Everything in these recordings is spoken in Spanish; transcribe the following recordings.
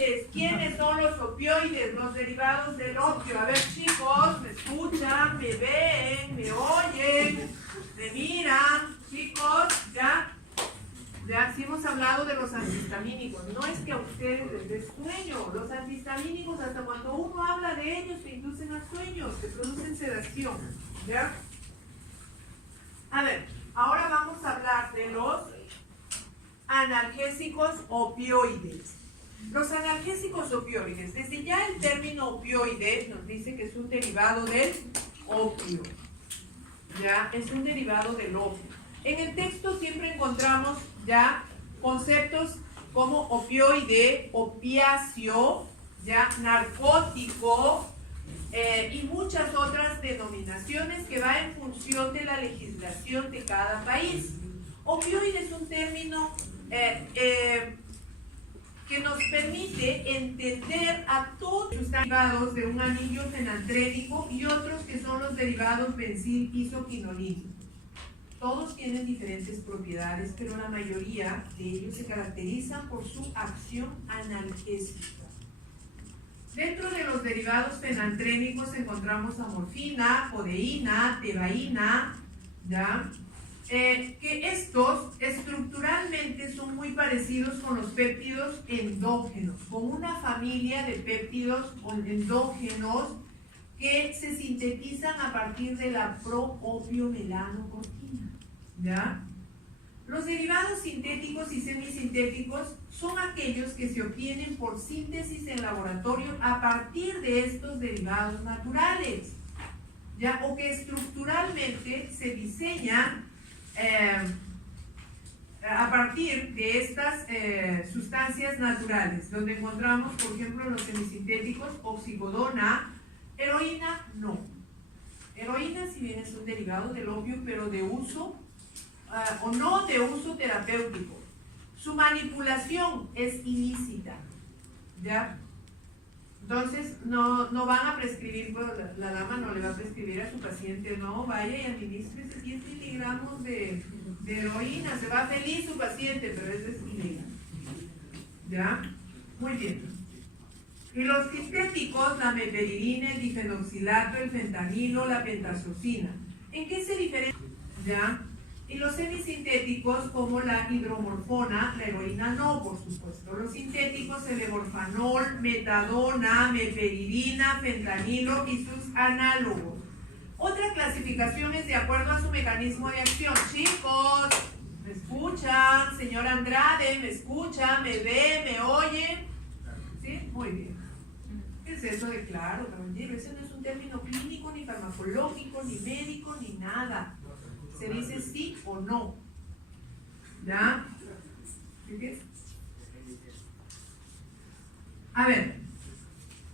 opioides. ¿Quiénes son los opioides? Los derivados del opio. A ver, chicos, ¿me escuchan? ¿Me ven? ¿Me oyen? ¿Me miran? Chicos, ¿ya? Ya sí hemos hablado de los antihistamínicos. No es que a ustedes les dé sueño. Los antihistamínicos, hasta cuando uno habla de ellos, te inducen a sueños, te producen sedación. ¿Ya? A ver, ahora vamos a hablar de los analgésicos opioides. Los analgésicos opioides, desde ya el término opioide nos dice que es un derivado del opio. Ya, es un derivado del opio. En el texto siempre encontramos ya conceptos como opioide, opiáceo, ya, narcótico y muchas otras denominaciones que va en función de la legislación de cada país. Opioide es un término que nos permite entender a todos los derivados de un anillo fenantrénico y otros que son los derivados benzil-isoquinolínicos. Todos tienen diferentes propiedades, pero la mayoría de ellos se caracterizan por su acción analgésica. Dentro de los derivados fenantrénicos encontramos a morfina, codeína, tebaína, ¿ya? Que estos estructuralmente son muy parecidos con los péptidos endógenos, con una familia de péptidos endógenos que se sintetizan a partir de la proopiomelanocortina, ¿ya? Los derivados sintéticos y semisintéticos son aquellos que se obtienen por síntesis en laboratorio a partir de estos derivados naturales, ¿ya? O que estructuralmente se diseñan a partir de estas sustancias naturales, donde encontramos, por ejemplo, los semisintéticos, oxicodona, heroína no. Heroína, si bien es un derivado del opio, pero de uso o no de uso terapéutico. Su manipulación es ilícita, ¿ya? Entonces, no van a prescribir, pues, la dama no le va a prescribir a su paciente, no, vaya y administrese 10 miligramos de heroína, se va feliz su paciente, pero eso es ilegal. ¿Ya? Muy bien. Y los sintéticos, la meperidina, el difenoxilato, el fentanilo, la pentazocina. ¿En qué se diferencian? ¿Ya? Y los semisintéticos, como la hidromorfona, la heroína no, por supuesto. Los sintéticos, el levorfanol, metadona, meperidina, fentanilo y sus análogos. Otra clasificación es de acuerdo a su mecanismo de acción. Chicos, ¿me escuchan? Señor Andrade, ¿me escucha? ¿Me ve? ¿Me oye? ¿Sí? Muy bien. ¿Qué es eso de claro, caballero? Ese no es un término clínico, ni farmacológico, ni médico, ni nada. Se dice sí o no. ¿Ya? ¿Qué es? A ver,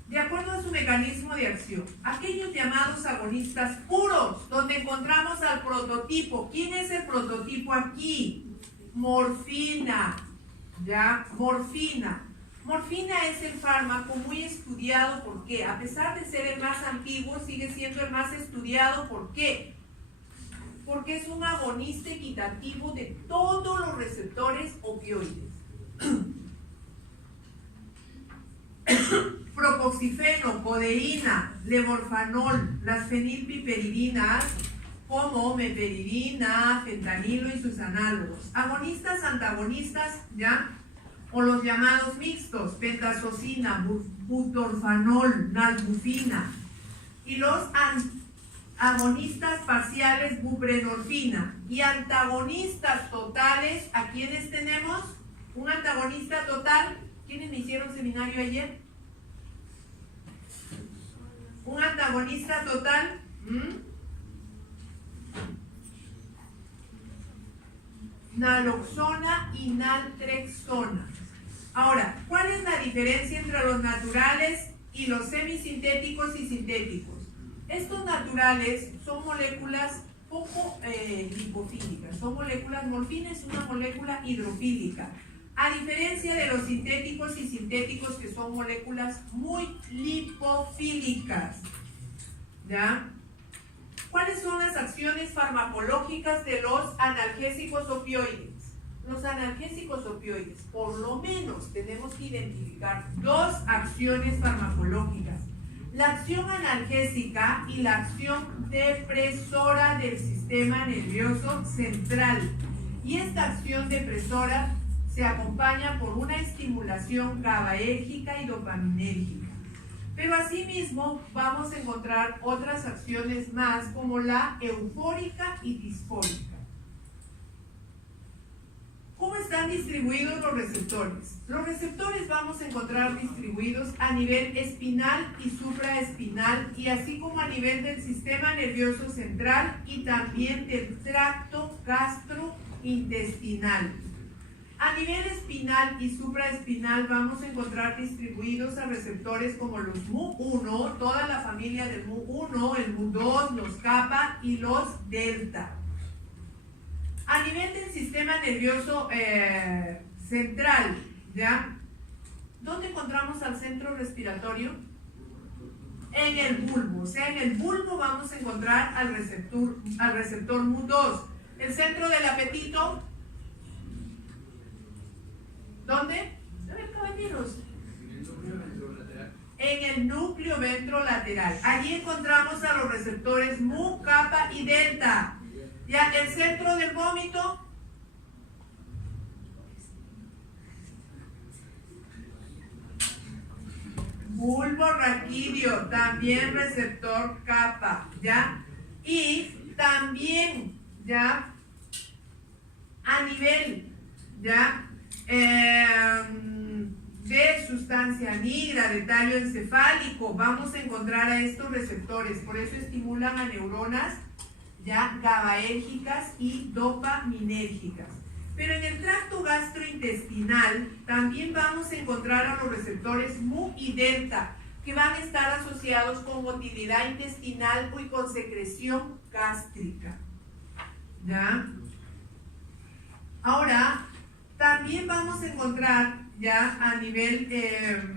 de acuerdo a su mecanismo de acción, aquellos llamados agonistas puros, donde encontramos al prototipo. ¿Quién es el prototipo aquí? Morfina. ¿Ya? Morfina. Morfina es el fármaco muy estudiado. ¿Por qué? A pesar de ser el más antiguo, sigue siendo el más estudiado. ¿Por qué? Porque es un agonista equitativo de todos los receptores opioides. Propoxifeno, codeína, levorfanol, las fenilpiperidinas, como meperidina, fentanilo y sus análogos. Agonistas, antagonistas, ¿ya? O los llamados mixtos, pentazocina, butorfanol, nalbufina. Y los agonistas parciales, buprenorfina. Y antagonistas totales, ¿a quiénes tenemos? Un antagonista total. ¿Quiénes me hicieron seminario ayer? Un antagonista total. Naloxona y naltrexona. Ahora, ¿cuál es la diferencia entre los naturales y los semisintéticos y sintéticos? Estos naturales son moléculas poco lipofílicas, son moléculas, morfina es una molécula hidrofílica, a diferencia de los sintéticos y sintéticos que son moléculas muy lipofílicas. ¿Ya? ¿Cuáles son las acciones farmacológicas de los analgésicos opioides? los analgésicos opioides, por lo menos tenemos que identificar dos acciones farmacológicas: la acción analgésica y la acción depresora del sistema nervioso central. Y esta acción depresora se acompaña por una estimulación GABAérgica y dopaminérgica. Pero asimismo vamos a encontrar otras acciones más, como la eufórica y disfórica. ¿Cómo están distribuidos los receptores? Los receptores vamos a encontrar distribuidos a nivel espinal y supraespinal, y así como a nivel del sistema nervioso central y también del tracto gastrointestinal. A nivel espinal y supraespinal vamos a encontrar distribuidos a receptores como los Mu1, toda la familia del Mu1, el Mu2, los kappa y los delta. A nivel del sistema nervioso central, ¿ya? ¿Dónde encontramos al centro respiratorio? En el bulbo. O sea, en el bulbo vamos a encontrar al receptor Mu2. El centro del apetito, ¿dónde? A ver, caballeros. En el núcleo ventrolateral. Allí encontramos a los receptores Mu, kappa y delta. Ya, el centro del vómito, bulbo raquídeo, también receptor kappa, ¿ya? Y también, ¿ya? A nivel, ¿ya? De sustancia nigra, de tallo encefálico, vamos a encontrar a estos receptores. Por eso estimulan a neuronas, ya, GABAérgicas y dopaminérgicas. Pero en el tracto gastrointestinal también vamos a encontrar a los receptores Mu y delta, que van a estar asociados con motilidad intestinal y con secreción gástrica, ¿ya? Ahora, también vamos a encontrar ya a nivel de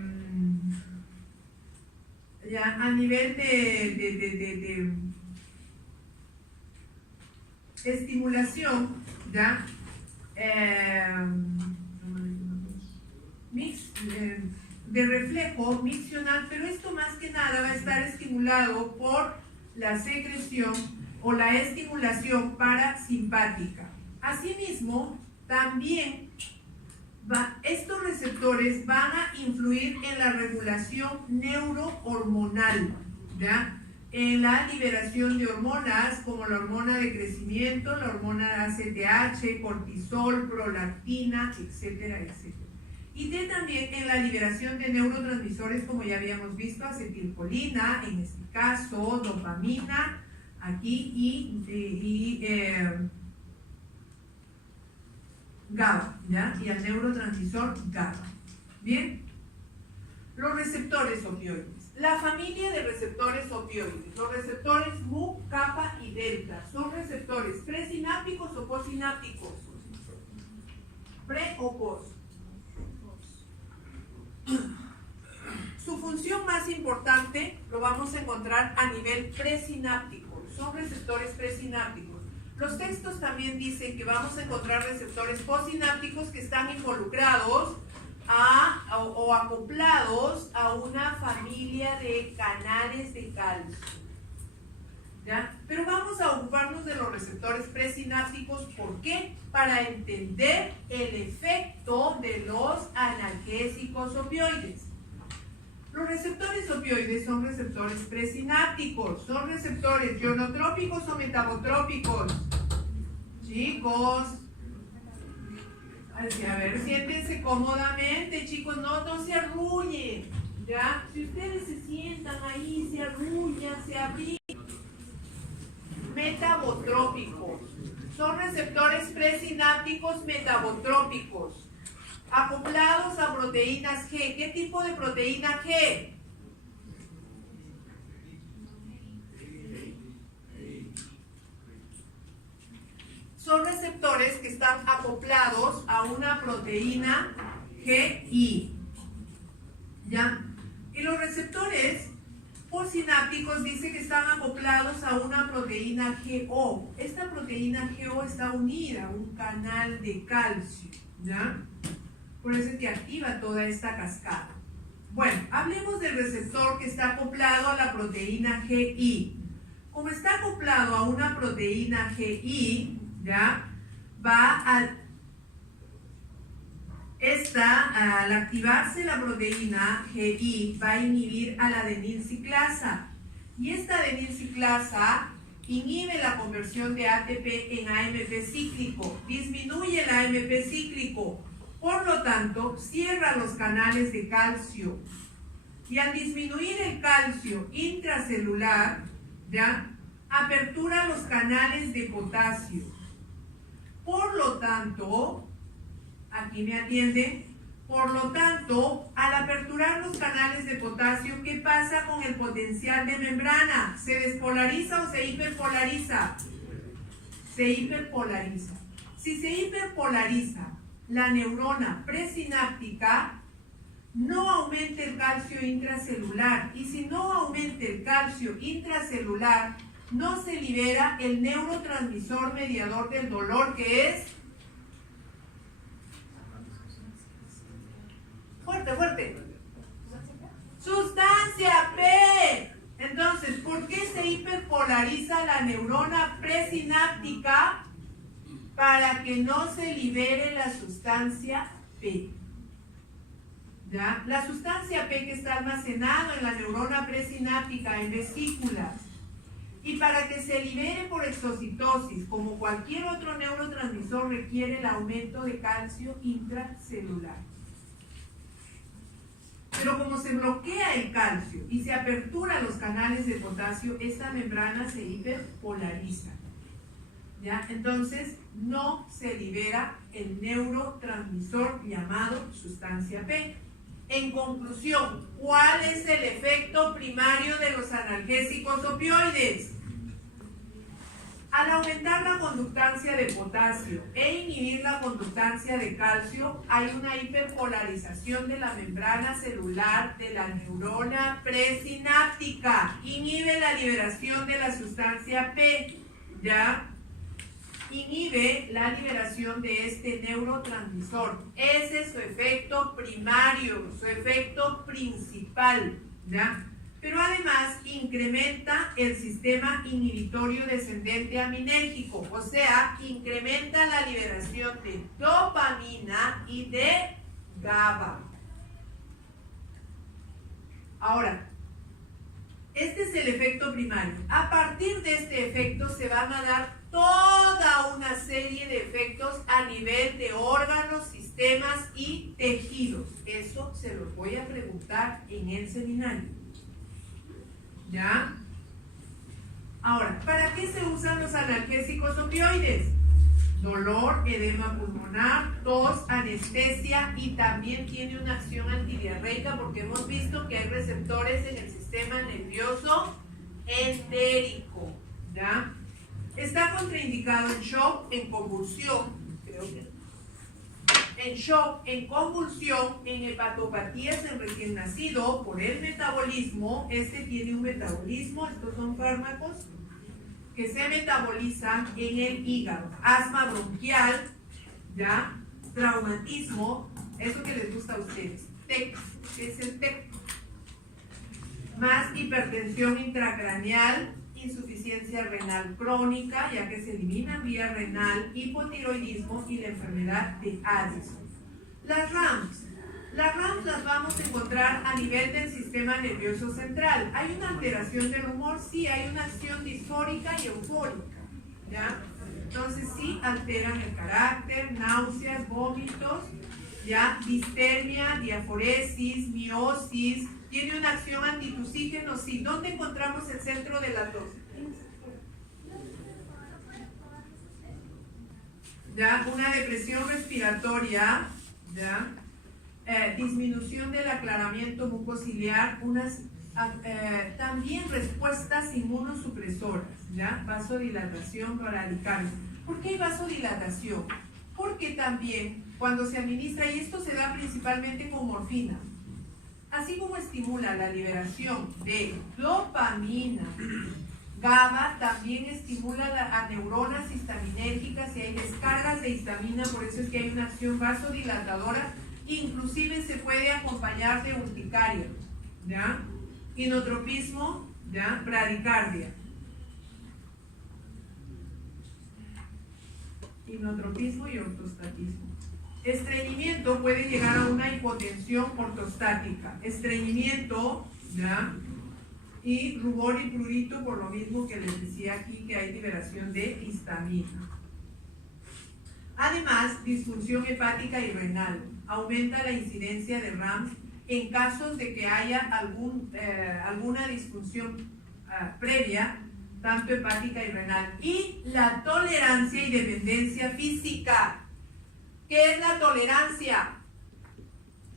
estimulación, ¿ya? De reflejo miccional, pero esto más que nada va a estar estimulado por la secreción o la estimulación parasimpática. Asimismo, también estos receptores van a influir en la regulación neurohormonal, ¿ya? En la liberación de hormonas como la hormona de crecimiento, la hormona ACTH, cortisol, prolactina, etcétera, etcétera. Y también en la liberación de neurotransmisores, como ya habíamos visto, acetilcolina, en este caso, dopamina, aquí, y GABA, ¿ya? Y al neurotransmisor GABA. Bien, los receptores opioides. La familia de receptores opioides, los receptores Mu, kappa y delta, son receptores presinápticos o postsinápticos. Pre o pos. Su función más importante lo vamos a encontrar a nivel presináptico. Son receptores presinápticos. Los textos también dicen que vamos a encontrar receptores postsinápticos que están involucrados o acoplados a una familia de canales de calcio, ¿ya? Pero vamos a ocuparnos de los receptores presinápticos. ¿Por qué? Para entender el efecto de los analgésicos opioides. Los receptores opioides son receptores presinápticos, son receptores ionotrópicos o metabotrópicos. Chicos, a ver, siéntense cómodamente, chicos, no se arrullen, ¿ya? Si ustedes se sientan ahí, se arrullan, se abrigan. Metabotrópicos, son receptores presinápticos metabotrópicos, acoplados a proteínas G. ¿Qué tipo de proteína G? Son receptores que están acoplados a una proteína GI, ¿ya? Y los receptores Postsinápticos dice que están acoplados a una proteína GO. Esta proteína GO está unida a un canal de calcio, ¿ya? Por eso es que activa toda esta cascada. Bueno, hablemos del receptor que está acoplado a la proteína GI. Como está acoplado a una proteína GI, ¿ya? Al activarse la proteína GI, va a inhibir a la adenilciclasa. Y esta adenilciclasa inhibe la conversión de ATP en AMP cíclico, disminuye el AMP cíclico, por lo tanto, cierra los canales de calcio. Y al disminuir el calcio intracelular, ¿ya? Apertura los canales de potasio. Por lo tanto, aquí me atiende. Por lo tanto, al aperturar los canales de potasio, ¿qué pasa con el potencial de membrana? ¿Se despolariza o se hiperpolariza? Se hiperpolariza. Si se hiperpolariza la neurona presináptica, no aumenta el calcio intracelular. Y si no aumenta el calcio intracelular, no se libera el neurotransmisor mediador del dolor, que es... Fuerte, fuerte. Sustancia P. Entonces, ¿por qué se hiperpolariza la neurona presináptica? Para que no se libere la sustancia P. ¿Ya? La sustancia P que está almacenada en la neurona presináptica en vesículas. Y para que se libere por exocitosis, como cualquier otro neurotransmisor, requiere el aumento de calcio intracelular. Pero como se bloquea el calcio y se apertura los canales de potasio, esta membrana se hiperpolariza. ¿Ya? Entonces, no se libera el neurotransmisor llamado sustancia P. En conclusión, ¿cuál es el efecto primario de los analgésicos opioides? Al aumentar la conductancia de potasio e inhibir la conductancia de calcio, hay una hiperpolarización de la membrana celular de la neurona presináptica. Inhibe la liberación de la sustancia P, ¿ya? Inhibe la liberación de este neurotransmisor. Ese es su efecto primario, su efecto principal, ¿ya? Pero además incrementa el sistema inhibitorio descendente aminérgico, o sea, incrementa la liberación de dopamina y de GABA. Ahora, este es el efecto primario. A partir de este efecto se van a dar toda una serie de efectos a nivel de órganos, sistemas y tejidos. Eso se los voy a preguntar en el seminario. ¿Ya? Ahora, ¿para qué se usan los analgésicos opioides? Dolor, edema pulmonar, tos, anestesia, y también tiene una acción antidiarreica porque hemos visto que hay receptores en el sistema nervioso entérico. ¿Ya? Está contraindicado en shock, en convulsión, creo que en shock, en convulsión, en hepatopatías en recién nacido por el metabolismo. Este tiene un metabolismo, estos son fármacos que se metabolizan en el hígado. Asma bronquial, ¿ya? Traumatismo, eso que les gusta a ustedes. TEC, ¿qué es el TEC? Más hipertensión intracraneal, insuficiencia renal crónica, ya que se elimina vía renal, hipotiroidismo y la enfermedad de Addison. Las RAMs las vamos a encontrar a nivel del sistema nervioso central. ¿Hay una alteración del humor? Sí, hay una acción disfórica y eufórica, ¿ya? Entonces sí alteran el carácter, náuseas, vómitos, ¿ya? Distermia, diaforesis, miosis. ¿Tiene una acción antitusígeno? Sí. ¿Dónde encontramos el centro de la tos? ¿Ya? Una depresión respiratoria, ¿ya? Disminución del aclaramiento mucociliar, también respuestas inmunosupresoras, ¿ya? Vasodilatación, bradicardia. ¿Por qué hay vasodilatación? Porque también cuando se administra, y esto se da principalmente con morfina, así como estimula la liberación de dopamina, GABA también estimula a neuronas histaminérgicas y hay descargas de histamina, por eso es que hay una acción vasodilatadora, inclusive se puede acompañar de urticaria, ¿ya? Inotropismo, ¿ya? Bradicardia. Inotropismo y ortostatismo. Estreñimiento puede llegar a una hipotensión ortostática. Estreñimiento, ¿ya? Y rubor y prurito, por lo mismo que les decía aquí, que hay liberación de histamina. Además, disfunción hepática y renal. Aumenta la incidencia de RAMS en casos de que haya alguna disfunción previa, tanto hepática y renal. Y la tolerancia y dependencia física. ¿Qué es la tolerancia?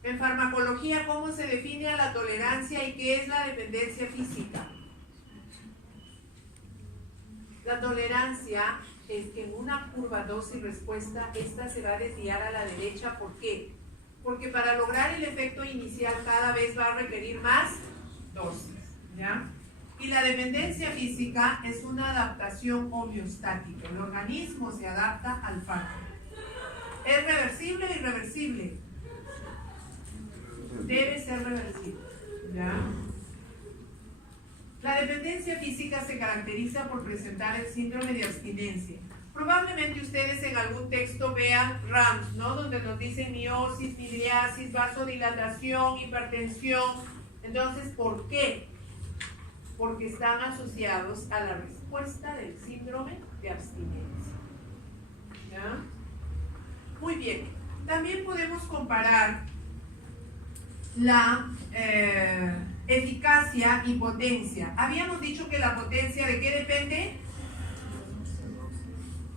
En farmacología, ¿cómo se define a la tolerancia y qué es la dependencia física? La tolerancia es que en una curva dosis-respuesta, esta se va a desviar a la derecha. ¿Por qué? Porque para lograr el efecto inicial cada vez va a requerir más dosis, ¿ya? Y la dependencia física es una adaptación homeostática. El organismo se adapta al fármaco. ¿Es reversible o irreversible? Debe ser reversible, ¿ya? La dependencia física se caracteriza por presentar el síndrome de abstinencia. Probablemente ustedes en algún texto vean RAMS, ¿no? Donde nos dicen miosis, miliasis, vasodilatación, hipertensión. Entonces, ¿por qué? Porque están asociados a la respuesta del síndrome de abstinencia, ¿ya? Muy bien. También podemos comparar la eficacia y potencia. Habíamos dicho que la potencia, ¿de qué depende?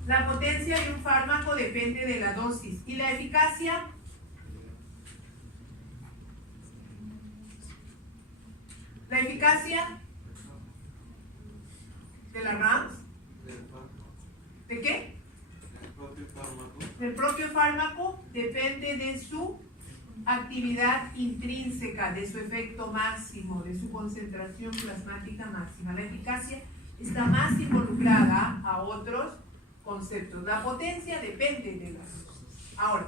La potencia de un fármaco depende de la dosis. ¿Y la eficacia? La eficacia de la RAMS. ¿De qué? Del propio fármaco depende de su actividad intrínseca, de su efecto máximo, de su concentración plasmática máxima. La eficacia está más involucrada a otros conceptos. La potencia depende de las dosis. Ahora,